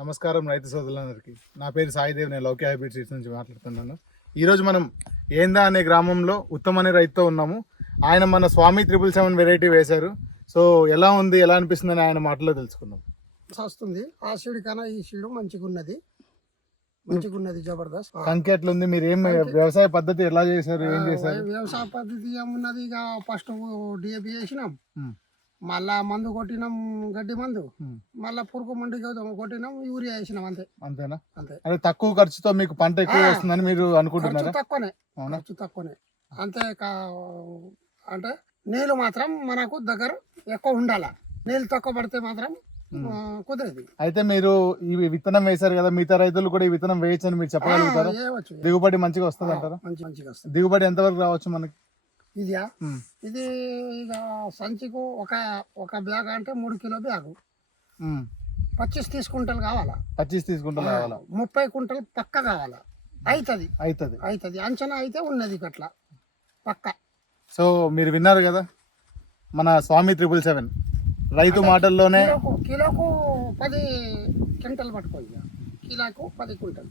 నమస్కారం రైతు సోదరులందరికీ. నా పేరు సాయిదేవ్, నేను లౌకి హైబ్రిడ్ సీడ్స్ నుంచి మాట్లాడుతున్నాను. ఈరోజు మనం ఏందా అనే గ్రామంలో ఉత్తమ్ అనే రైతుతో ఉన్నాము. ఆయన మన స్వామి 777 వెరైటీ వేశారు. సో ఎలా ఉంది, ఎలా అనిపిస్తుందని ఆయన మాటలో తెలుసుకుందాం. వస్తుంది ఆ సీడ్ కన్నా ఈ సీడ్ మంచిగా ఉన్నది జబర్దస్త్. కంకి ఎట్లుంది, మీరు ఏం వ్యవసాయ పద్ధతి ఎలా చేశారు, ఏం చేశారు? వ్యవసాయ పద్ధతి ఏమున్నది, ఇక ఫస్ట్ డిఏపి వేసినాం, మళ్ళా మందు కొట్టినాం, గడ్డి మందు, మళ్ళా పురుగు మందు కొట్టినాం, యూరియా వేసినాం, అంతేనా? అంతే. అదే తక్కువ ఖర్చుతో మీకు పంట ఎక్కువ వస్తుందని మీరు అనుకుంటున్నారా? ఖర్చు తక్కువనే అంతే. అంటే నీళ్ళు మాత్రం మనకు దగ్గర ఎక్కువ ఉండాల, నీళ్ళు తక్కువ పడితే మాత్రం కుదరదు. అయితే మీరు ఈ విత్తనం వేశారు కదా, మిగతా రైతులు కూడా ఈ విత్తనం వేయచ్చు అని మీరు చెప్పగలుగుతారా? దిగుబడి మంచిగా వస్తుంది అంటారా? మంచిగా వస్తుంది. దిగుబడి ఎంతవరకు రావచ్చు మనకి? ఇది ఇక సంచికు ఒక బ్యాగ్ అంటే 3 కిలో బ్యాగు 25 తీసుకుంటలు కావాలా. 25 తీసుకుంటలు కావాలా? 30 కుంటలు పక్క కావాలా. అవుతుంది అంచనా అయితే ఉన్నది అట్లా పక్క. సో మీరు విన్నారు కదా, మన స్వామి 777 రైతు మాటల్లోనే కిలోకు 10 క్వింటల్ పట్టుకోవాలి, కిలోకు 10 క్వింటల్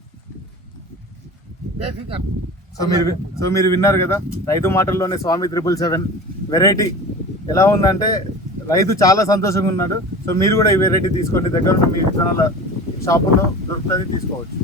బేఫికర్. సో మీరు విన్నారు కదా, రైతు మాటల్లోనే స్వామి 777 వెరైటీ ఎలా ఉందంటే రైతు చాలా సంతోషంగా ఉన్నాడు. సో మీరు కూడా ఈ వెరైటీ తీసుకోండి, దగ్గర ఉన్న మీ విత్తనాల షాపుల్లో దొరుకుతుంది, తీసుకోవచ్చు.